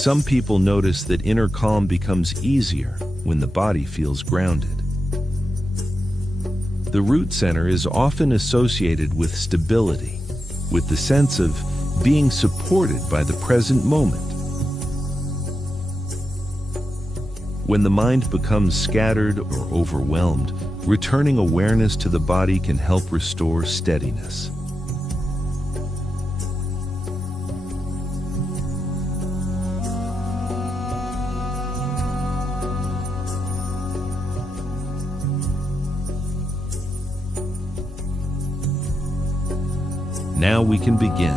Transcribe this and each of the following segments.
Some people notice that inner calm becomes easier when the body feels grounded. The root center is often associated with stability, with the sense of being supported by the present moment. When the mind becomes scattered or overwhelmed, returning awareness to the body can help restore steadiness. Now we can begin.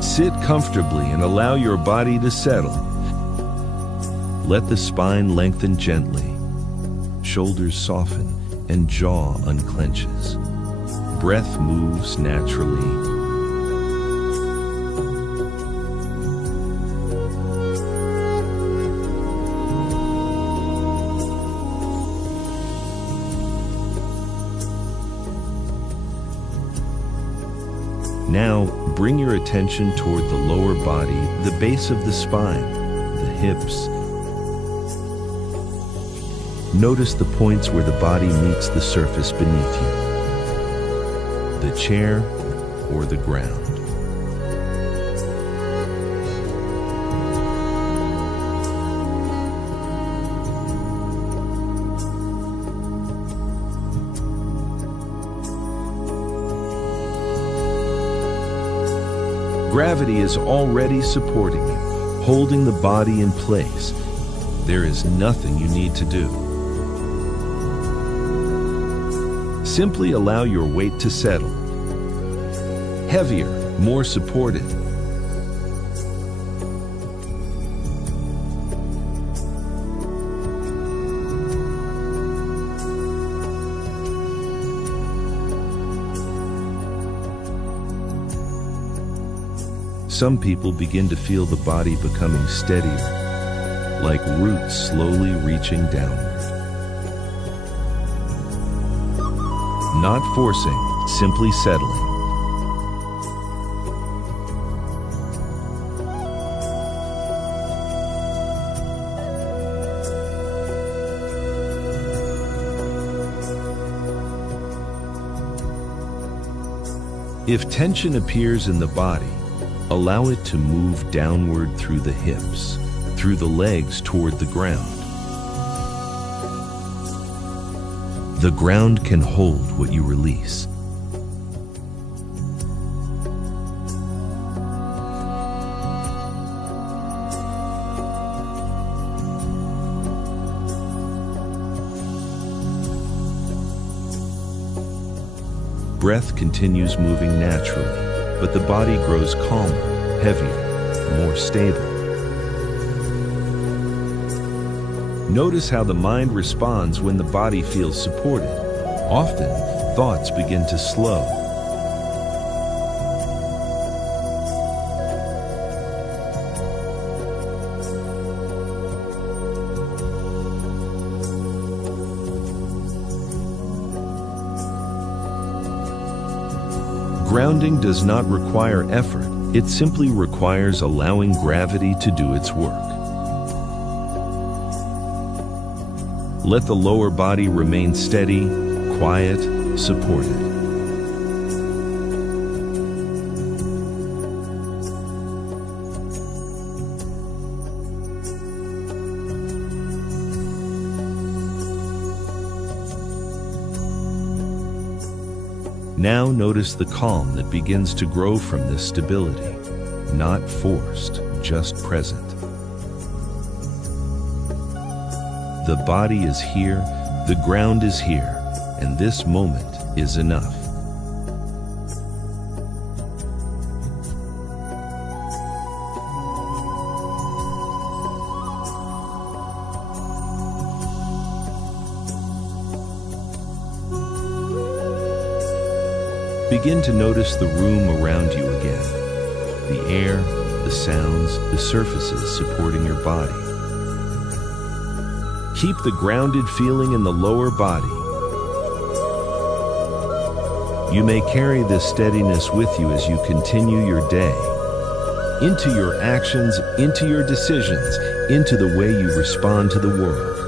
Sit comfortably and allow your body to settle. Let the spine lengthen gently, shoulders soften, and jaw unclenches. Breath moves naturally. Now, bring your attention toward the lower body, the base of the spine, the hips. Notice the points where the body meets the surface beneath you, the chair or the ground. Gravity is already supporting you, holding the body in place. There is nothing you need to do. Simply allow your weight to settle. Heavier, more supported. Some people begin to feel the body becoming steadier, like roots slowly reaching downward. Not forcing, simply settling. If tension appears in the body, allow it to move downward through the hips, through the legs toward the ground. The ground can hold what you release. Breath continues moving naturally, but the body grows calmer, heavier, more stable. Notice how the mind responds when the body feels supported. Often, thoughts begin to slow. Grounding does not require effort. It simply requires allowing gravity to do its work. Let the lower body remain steady, quiet, supported. Now notice the calm that begins to grow from this stability, not forced, just present. The body is here, the ground is here, and this moment is enough. Begin to notice the room around you again, the air, the sounds, the surfaces supporting your body. Keep the grounded feeling in the lower body. You may carry this steadiness with you as you continue your day, into your actions, into your decisions, into the way you respond to the world.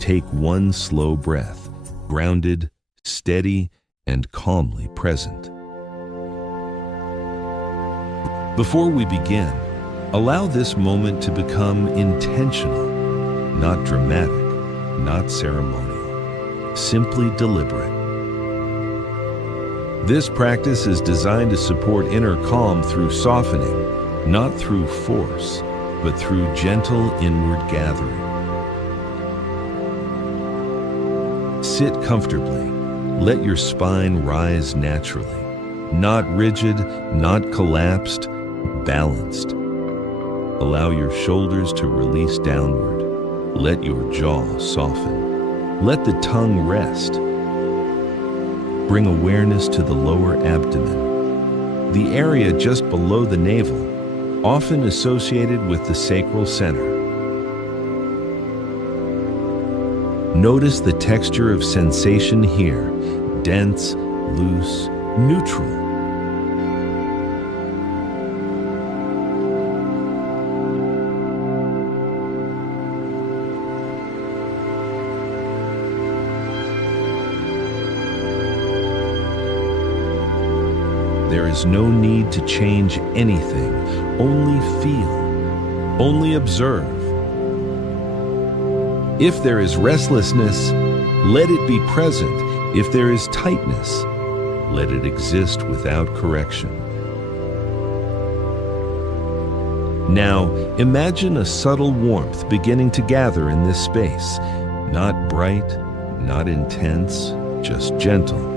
Take one slow breath, grounded, steady, and calmly present. Before we begin, allow this moment to become intentional, not dramatic, not ceremonial, simply deliberate. This practice is designed to support inner calm through softening, not through force, but through gentle inward gathering. Sit comfortably. Let your spine rise naturally, not rigid, not collapsed, balanced. Allow your shoulders to release downward. Let your jaw soften. Let the tongue rest. Bring awareness to the lower abdomen, the area just below the navel, often associated with the sacral center. Notice the texture of sensation here, dense, loose, neutral. There is no need to change anything, only feel, only observe. If there is restlessness, let it be present. If there is tightness, let it exist without correction. Now, imagine a subtle warmth beginning to gather in this space. Not bright, not intense, just gentle.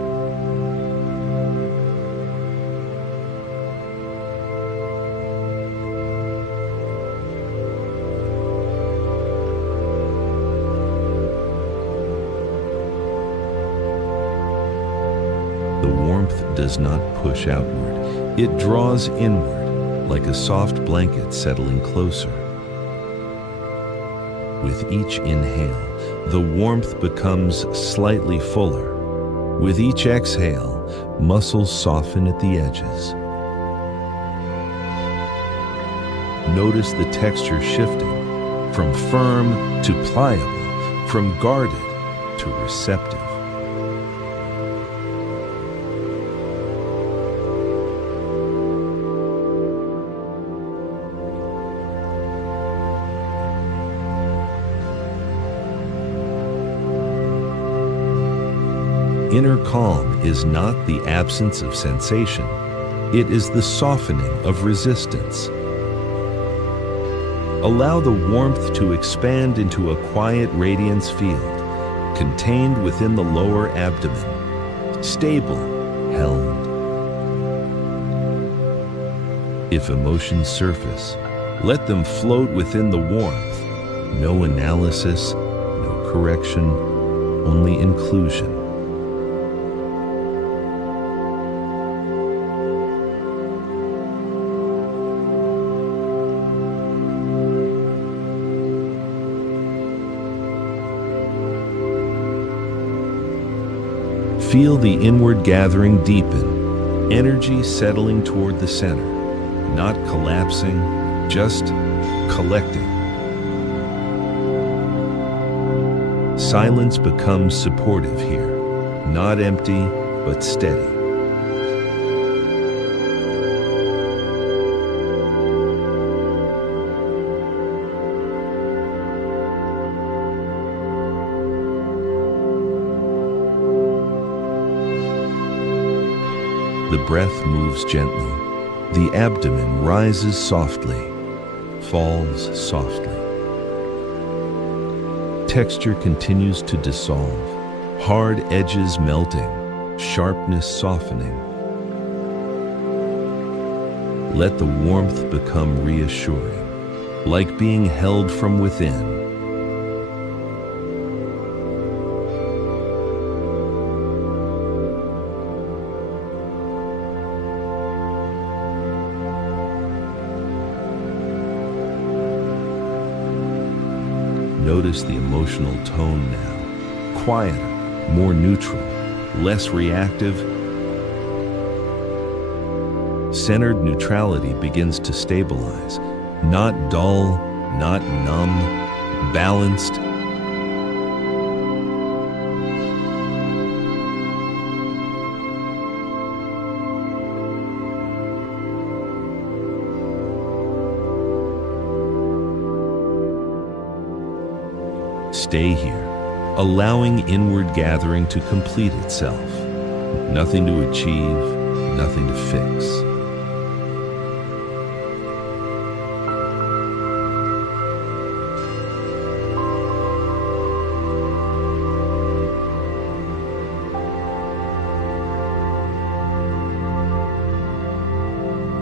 The warmth does not push outward. It draws inward, like a soft blanket settling closer. With each inhale, the warmth becomes slightly fuller. With each exhale, muscles soften at the edges. Notice the texture shifting, from firm to pliable, from guarded to receptive. Inner calm is not the absence of sensation. It is the softening of resistance. Allow the warmth to expand into a quiet radiance field, contained within the lower abdomen, stable, held. If emotions surface, let them float within the warmth. No analysis, no correction, only inclusion. Feel the inward gathering deepen, energy settling toward the center, not collapsing, just collecting. Silence becomes supportive here, not empty, but steady. The breath moves gently. The abdomen rises softly, falls softly. Texture continues to dissolve, hard edges melting, sharpness softening. Let the warmth become reassuring, like being held from within. Notice the emotional tone now. Quieter, more neutral, less reactive. Centered neutrality begins to stabilize. Not dull, not numb, balanced. Stay here, allowing inward gathering to complete itself. Nothing to achieve, nothing to fix.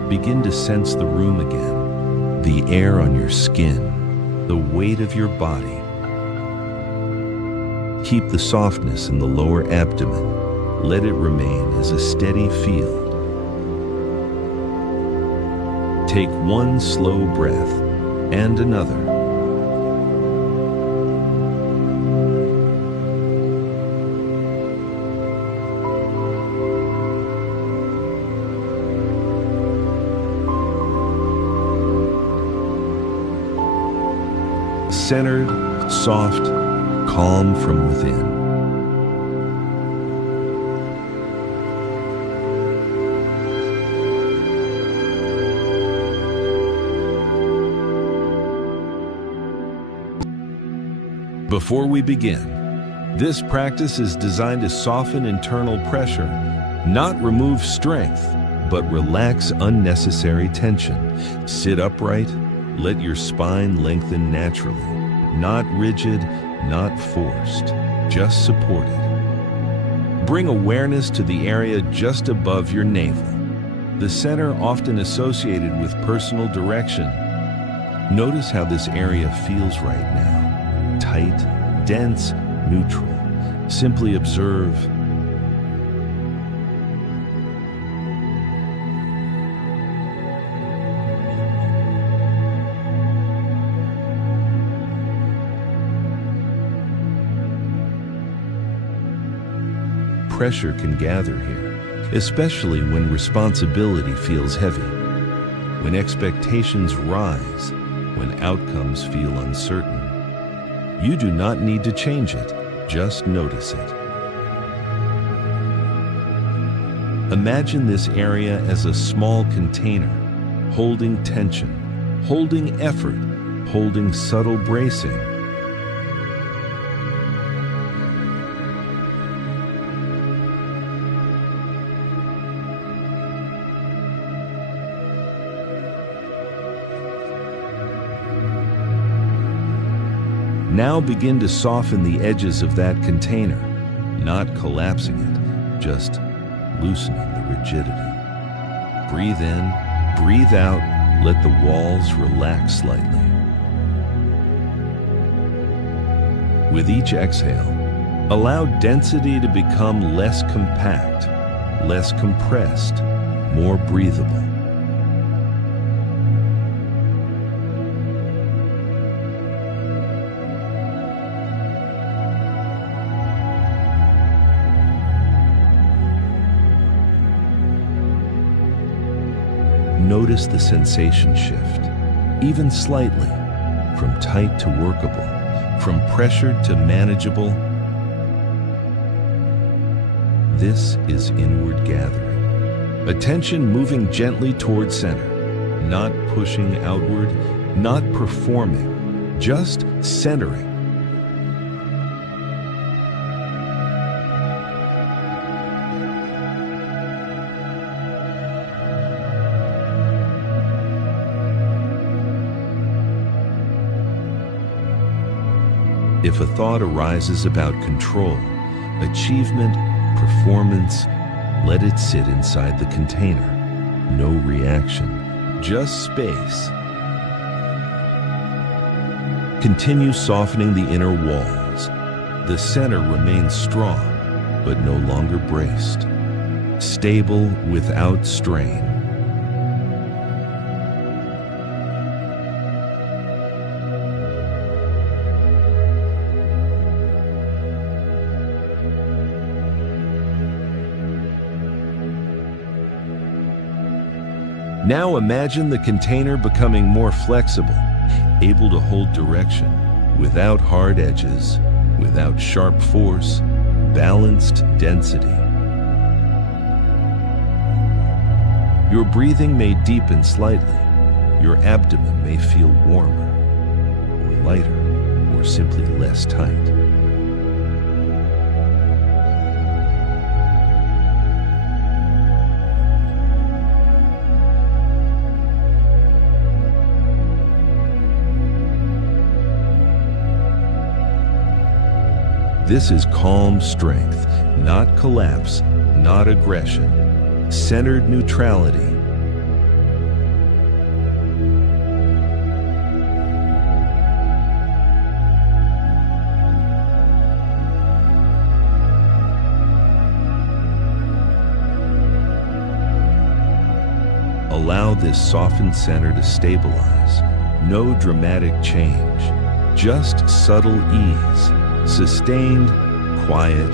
Begin to sense the room again, the air on your skin, the weight of your body. Keep the softness in the lower abdomen. Let it remain as a steady field. Take one slow breath and another. Centered, soft, calm from within. Before we begin, this practice is designed to soften internal pressure, not remove strength, but relax unnecessary tension. Sit upright, let your spine lengthen naturally, not rigid, not forced, just supported. Bring awareness to the area just above your navel, the center often associated with personal direction. Notice how this area feels right now. Tight, dense, neutral. Simply observe. Pressure can gather here, especially when responsibility feels heavy, when expectations rise, when outcomes feel uncertain. You do not need to change it, just notice it. Imagine this area as a small container, holding tension, holding effort, holding subtle bracing. Now begin to soften the edges of that container, not collapsing it, just loosening the rigidity. Breathe in, breathe out, let the walls relax slightly. With each exhale, allow density to become less compact, less compressed, more breathable. Notice the sensation shift, even slightly, from tight to workable, from pressured to manageable. This is inward gathering. Attention moving gently toward center, not pushing outward, not performing, just centering. If a thought arises about control, achievement, performance, let it sit inside the container. No reaction, just space. Continue softening the inner walls. The center remains strong, but no longer braced. Stable without strain. Now imagine the container becoming more flexible, able to hold direction, without hard edges, without sharp force, balanced density. Your breathing may deepen slightly. Your abdomen may feel warmer, or lighter, or simply less tight. This is calm strength, not collapse, not aggression. Centered neutrality. Allow this softened center to stabilize. No dramatic change, just subtle ease, sustained, quiet.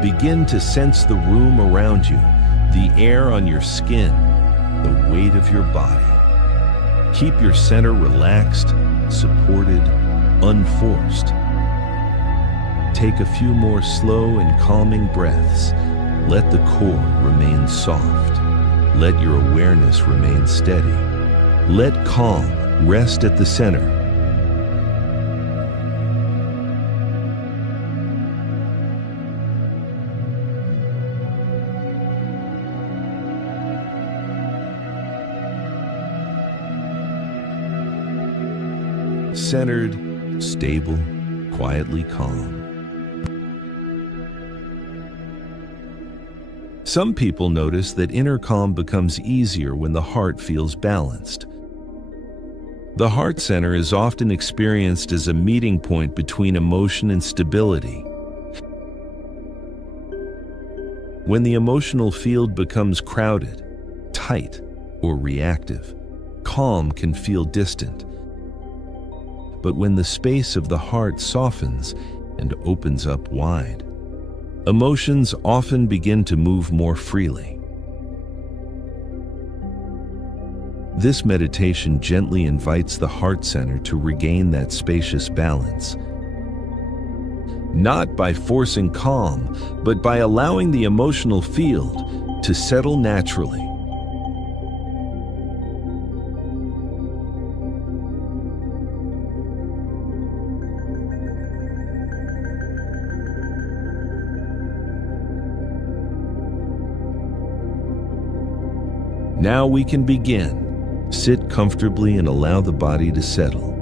Begin to sense the room around you, the air on your skin, the weight of your body. Keep your center relaxed, supported, unforced. Take a few more slow and calming breaths. Let the core remain soft. Let your awareness remain steady. Let calm rest at the center. Centered, stable, quietly calm. Some people notice that inner calm becomes easier when the heart feels balanced. The heart center is often experienced as a meeting point between emotion and stability. When the emotional field becomes crowded, tight, or reactive, calm can feel distant. But when the space of the heart softens and opens up wide, emotions often begin to move more freely. This meditation gently invites the heart center to regain that spacious balance. Not by forcing calm, but by allowing the emotional field to settle naturally. Now we can begin. Sit comfortably and allow the body to settle.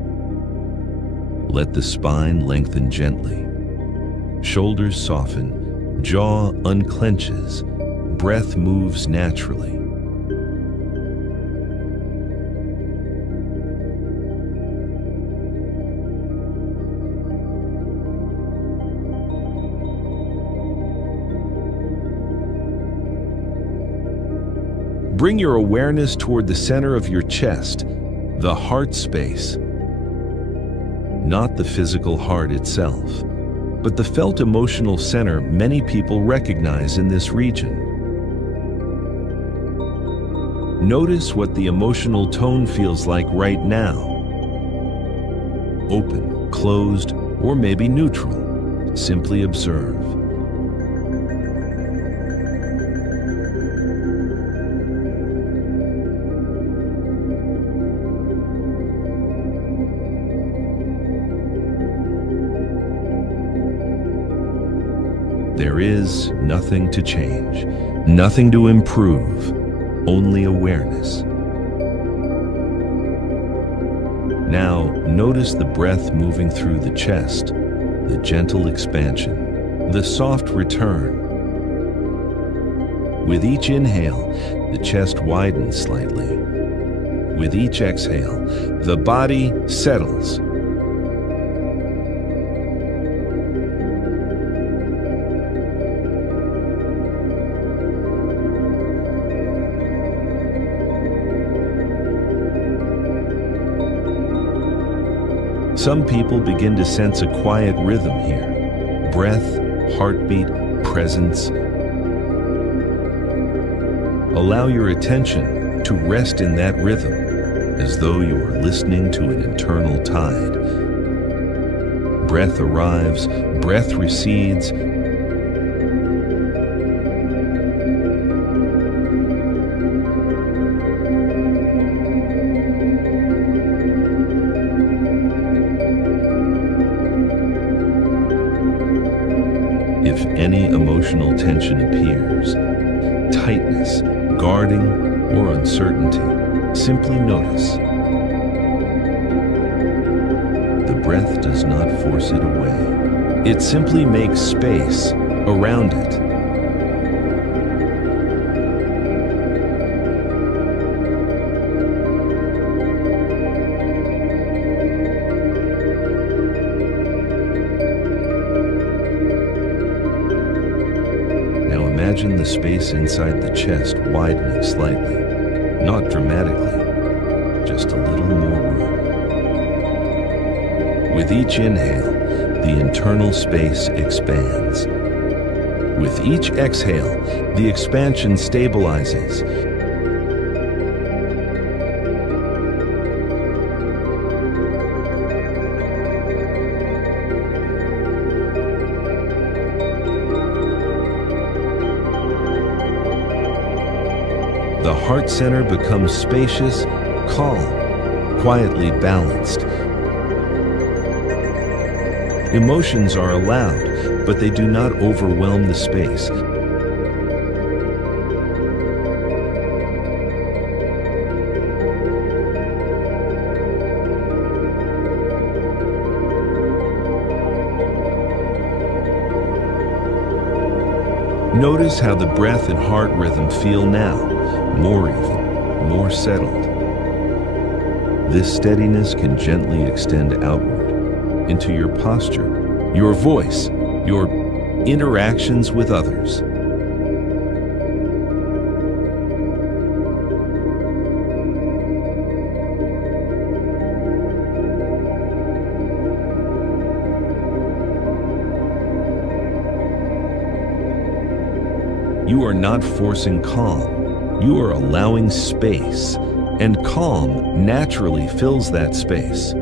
Let the spine lengthen gently. Shoulders soften, jaw unclenches, breath moves naturally. Bring your awareness toward the center of your chest, the heart space. Not the physical heart itself, but the felt emotional center many people recognize in this region. Notice what the emotional tone feels like right now. Open, closed, or maybe neutral. Simply observe. There is nothing to change, nothing to improve, only awareness. Now, notice the breath moving through the chest, the gentle expansion, the soft return. With each inhale, the chest widens slightly. With each exhale, the body settles. Some people begin to sense a quiet rhythm here. Breath, heartbeat, presence. Allow your attention to rest in that rhythm, as though you are listening to an internal tide. Breath arrives, breath recedes. If any emotional tension appears, tightness, guarding, or uncertainty, simply notice. The breath does not force it away. It simply makes space around it. Imagine the space inside the chest widening slightly, not dramatically, just a little more room. With each inhale, the internal space expands. With each exhale, the expansion stabilizes. The heart center becomes spacious, calm, quietly balanced. Emotions are allowed, but they do not overwhelm the space. Notice how the breath and heart rhythm feel now, more even, more settled. This steadiness can gently extend outward into your posture, your voice, your interactions with others. You are not forcing calm. You are allowing space, and calm naturally fills that space.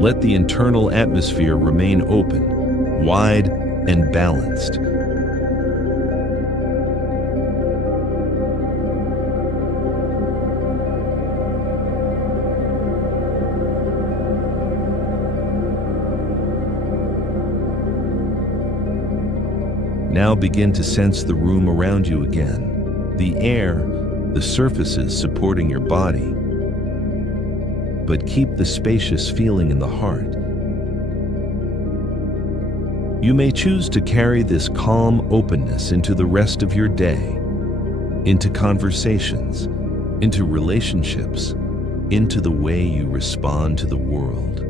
Let the internal atmosphere remain open, wide, and balanced. Now begin to sense the room around you again, the air, the surfaces supporting your body. But keep the spacious feeling in the heart. You may choose to carry this calm openness into the rest of your day, into conversations, into relationships, into the way you respond to the world.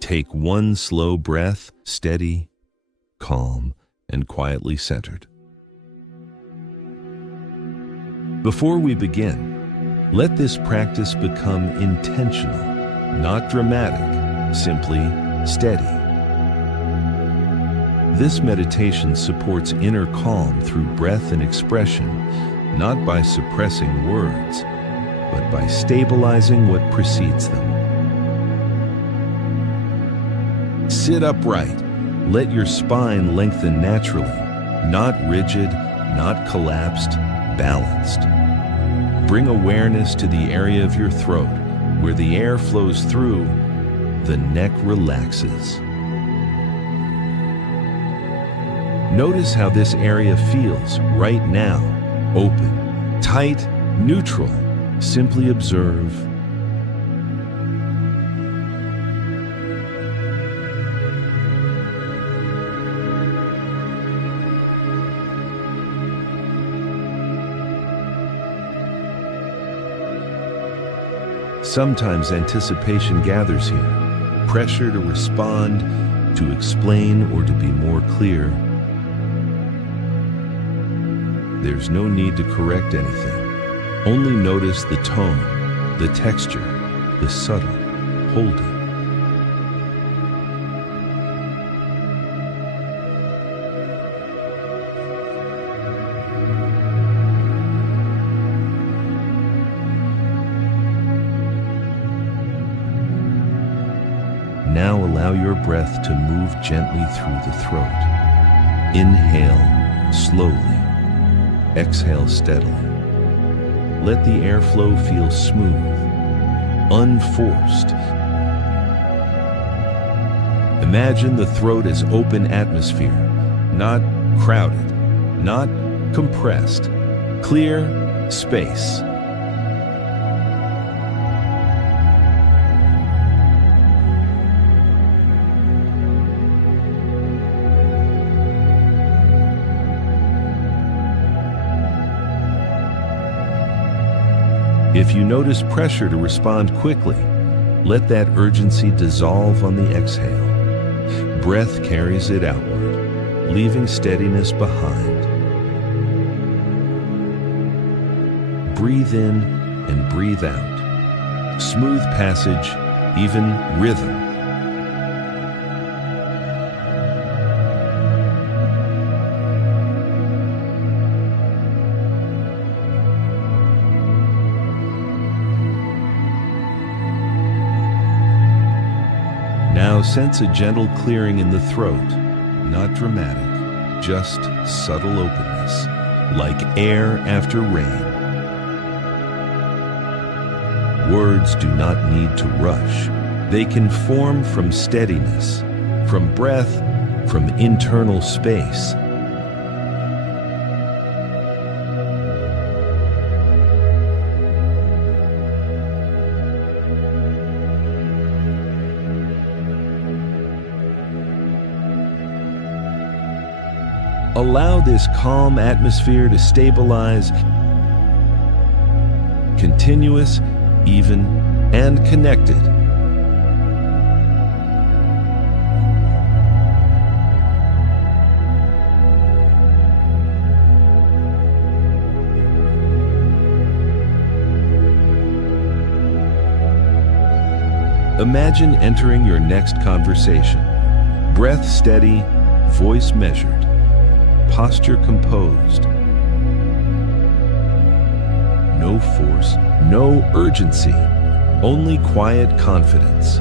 Take one slow breath, steady, calm, and quietly centered. Before we begin, let this practice become intentional, not dramatic, simply steady. This meditation supports inner calm through breath and expression, not by suppressing words, but by stabilizing what precedes them. Sit upright. Let your spine lengthen naturally, not rigid, not collapsed, balanced. Bring awareness to the area of your throat, where the air flows through, the neck relaxes. Notice how this area feels right now, open, tight, neutral. Simply observe. Sometimes anticipation gathers here, pressure to respond, to explain, or to be more clear. There's no need to correct anything. Only notice the tone, the texture, the subtle holding. Now allow your breath to move gently through the throat. Inhale slowly. Exhale steadily. Let the airflow feel smooth, unforced. Imagine the throat as open atmosphere, not crowded, not compressed. Clear space. If you notice pressure to respond quickly, let that urgency dissolve on the exhale. Breath carries it outward, leaving steadiness behind. Breathe in and breathe out. Smooth passage, even rhythm. Now sense a gentle clearing in the throat, not dramatic, just subtle openness, like air after rain. Words do not need to rush. They can form from steadiness, from breath, from internal space. Allow this calm atmosphere to stabilize, continuous, even, and connected. Imagine entering your next conversation. Breath steady, voice measured. Posture composed. No force, no urgency, only quiet confidence.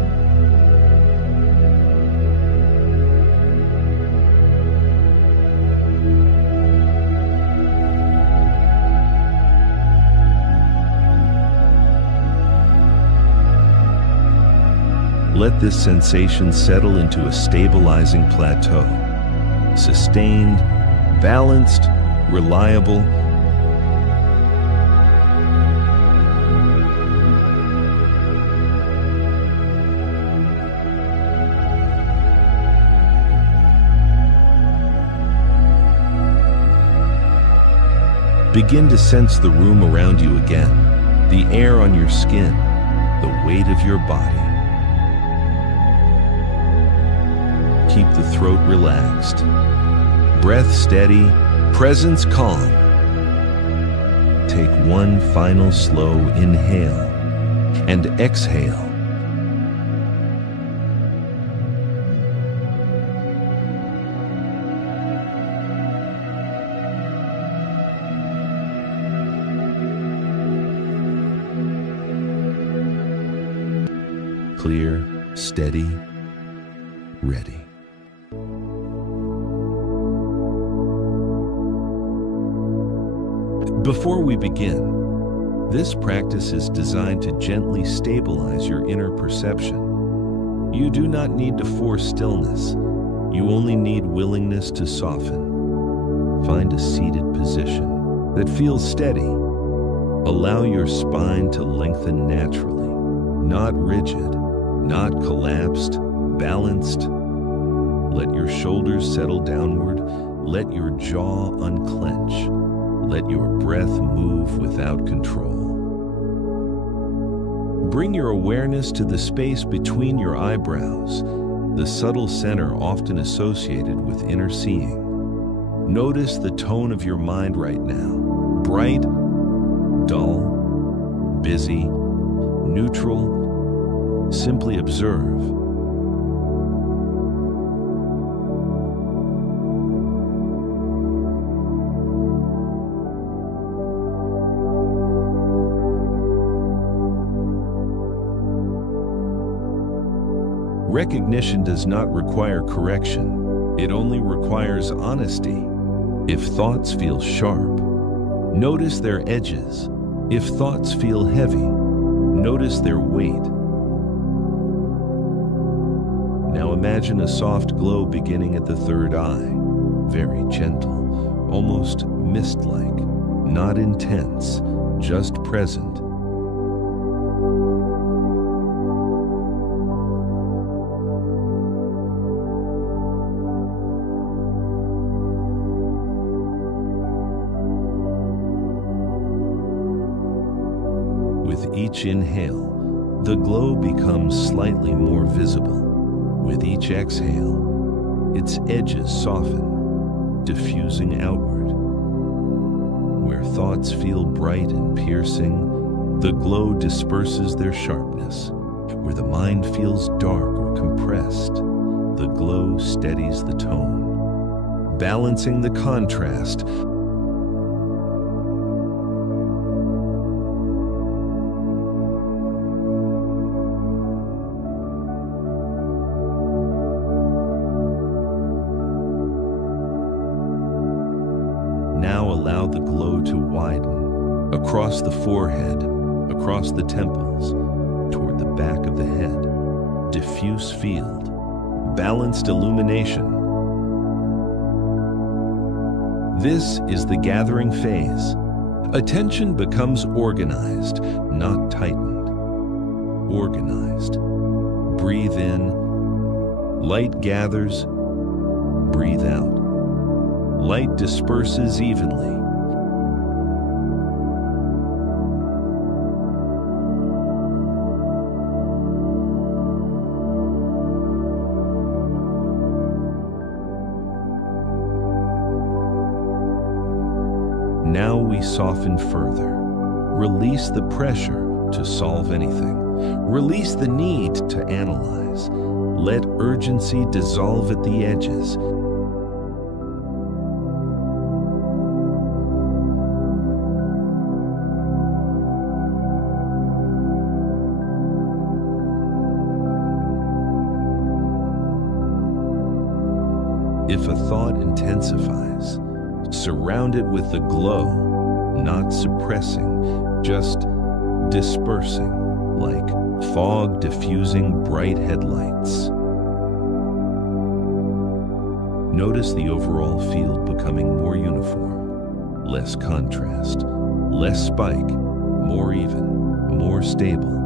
Let this sensation settle into a stabilizing plateau. Sustained, balanced, reliable. Begin to sense the room around you again, the air on your skin, the weight of your body. Keep the throat relaxed. Breath steady, presence calm. Take one final slow inhale and exhale. Clear, steady, ready. Before we begin, this practice is designed to gently stabilize your inner perception. You do not need to force stillness. You only need willingness to soften. Find a seated position that feels steady. Allow your spine to lengthen naturally, not rigid, not collapsed, balanced. Let your shoulders settle downward. Let your jaw unclench. Let your breath move without control. Bring your awareness to the space between your eyebrows, the subtle center often associated with inner seeing. Notice the tone of your mind right now. Bright, dull, busy, neutral. Simply observe. Recognition does not require correction. It only requires honesty. If thoughts feel sharp, notice their edges. If thoughts feel heavy, notice their weight. Now imagine a soft glow beginning at the third eye. Very gentle, almost mist-like, not intense, just present. With each inhale, the glow becomes slightly more visible. With each exhale, its edges soften, diffusing outward. Where thoughts feel bright and piercing, the glow disperses their sharpness. Where the mind feels dark or compressed, the glow steadies the tone, balancing the contrast. Now allow the glow to widen across the forehead, across the temples, toward the back of the head. Diffuse field, balanced illumination. This is the gathering phase. Attention becomes organized, not tightened. Organized. Breathe in. Light gathers. Breathe out. Light disperses evenly. Now we soften further. Release the pressure to solve anything. Release the need to analyze. Let urgency dissolve at the edges. If a thought intensifies, surround it with the glow, not suppressing, just dispersing, like fog diffusing bright headlights. Notice the overall field becoming more uniform, less contrast, less spike, more even, more stable.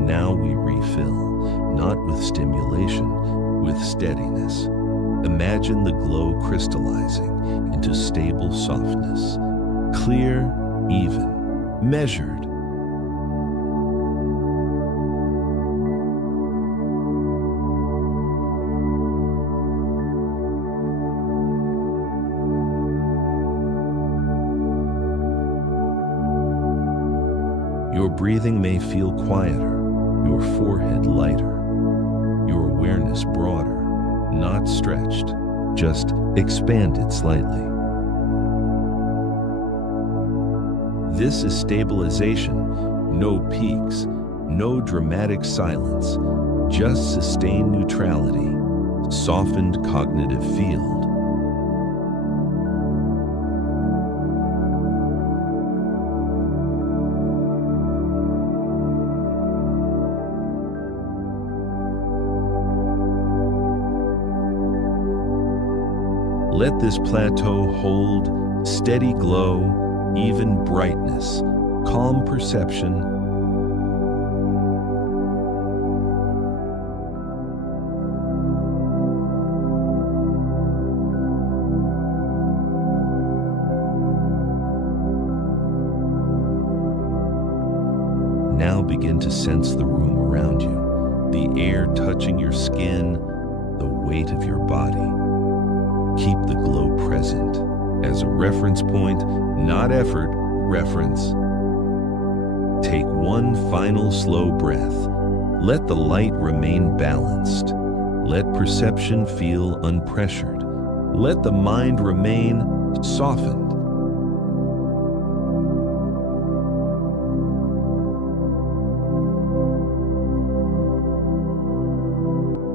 Now we refill, not with stimulation, with steadiness. Imagine the glow crystallizing into stable softness, clear, even, measured. Your breathing may feel quieter, your forehead lighter, your awareness broader, not stretched, just expanded slightly. This is stabilization, no peaks, no dramatic silence, just sustained neutrality, softened cognitive field. Let this plateau hold steady glow, even brightness, calm perception. Now begin to sense the room around you, the air touching your skin, the weight of your body. Keep the glow present as a reference point, not effort, reference. Take one final slow breath. Let the light remain balanced. Let perception feel unpressured. Let the mind remain softened.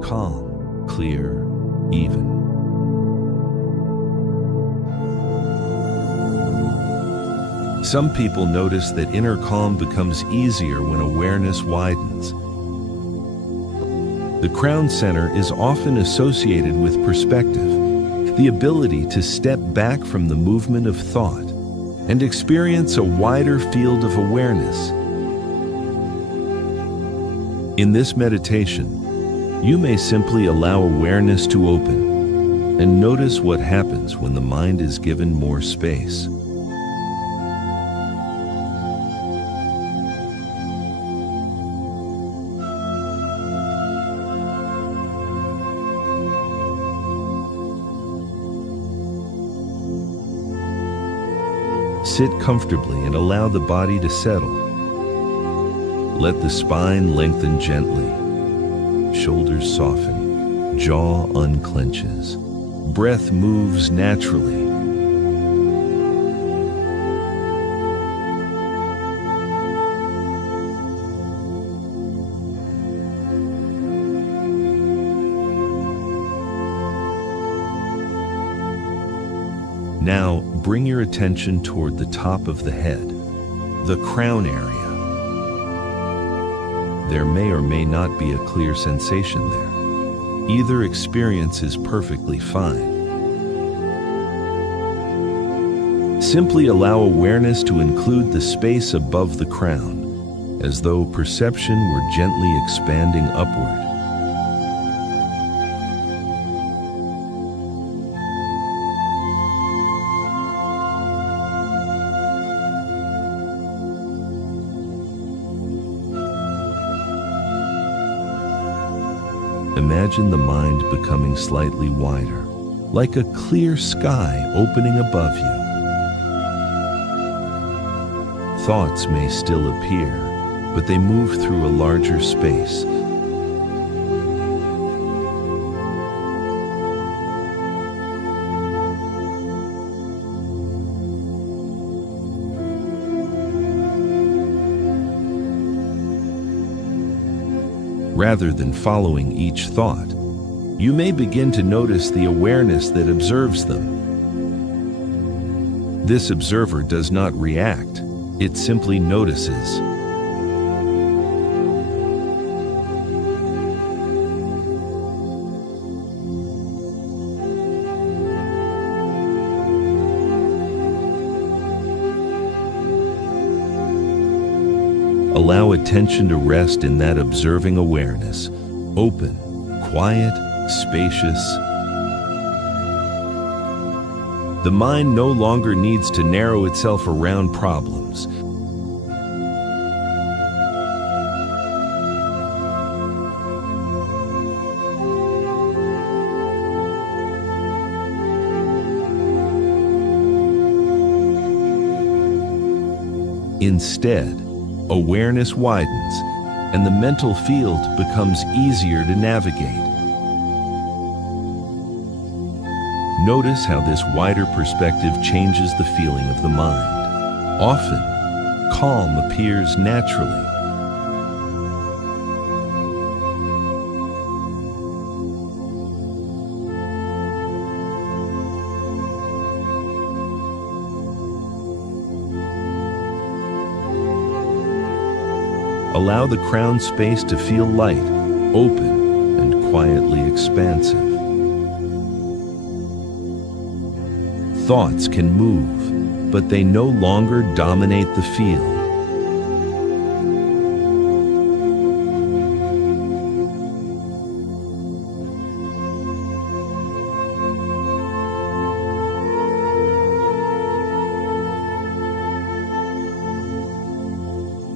Calm, clear, even. Some people notice that inner calm becomes easier when awareness widens. The crown center is often associated with perspective, the ability to step back from the movement of thought and experience a wider field of awareness. In this meditation, you may simply allow awareness to open and notice what happens when the mind is given more space. Sit comfortably and allow the body to settle. Let the spine lengthen gently. Shoulders soften. Jaw unclenches. Breath moves naturally. Now, bring your attention toward the top of the head, the crown area. There may or may not be a clear sensation there. Either experience is perfectly fine. Simply allow awareness to include the space above the crown, as though perception were gently expanding upward. Imagine the mind becoming slightly wider, like a clear sky opening above you. Thoughts may still appear, but they move through a larger space. Rather than following each thought, you may begin to notice the awareness that observes them. This observer does not react, it simply notices. Allow attention to rest in that observing awareness, open, quiet, spacious. The mind no longer needs to narrow itself around problems. Instead, awareness widens, and the mental field becomes easier to navigate. Notice how this wider perspective changes the feeling of the mind. Often, calm appears naturally. Allow the crown space to feel light, open, and quietly expansive. Thoughts can move, but they no longer dominate the field.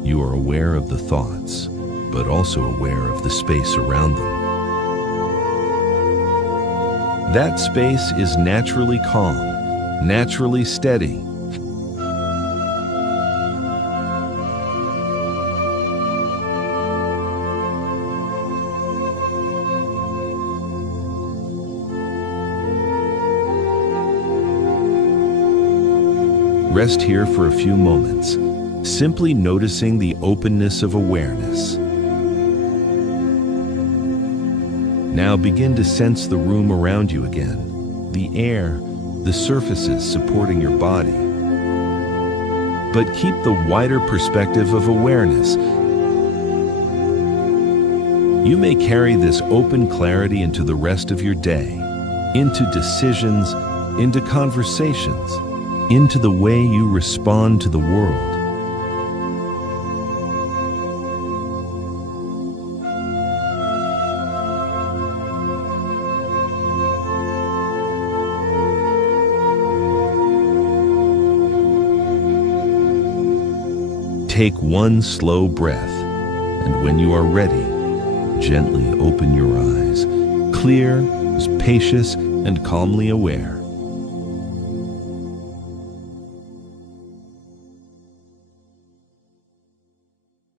You are aware of the thoughts, but also aware of the space around them. That space is naturally calm, naturally steady. Rest here for a few moments, simply noticing the openness of awareness. Now begin to sense the room around you again, the air, the surfaces supporting your body. But keep the wider perspective of awareness. You may carry this open clarity into the rest of your day, into decisions, into conversations, into the way you respond to the world. Take one slow breath, and when you are ready, gently open your eyes, clear, spacious, and calmly aware.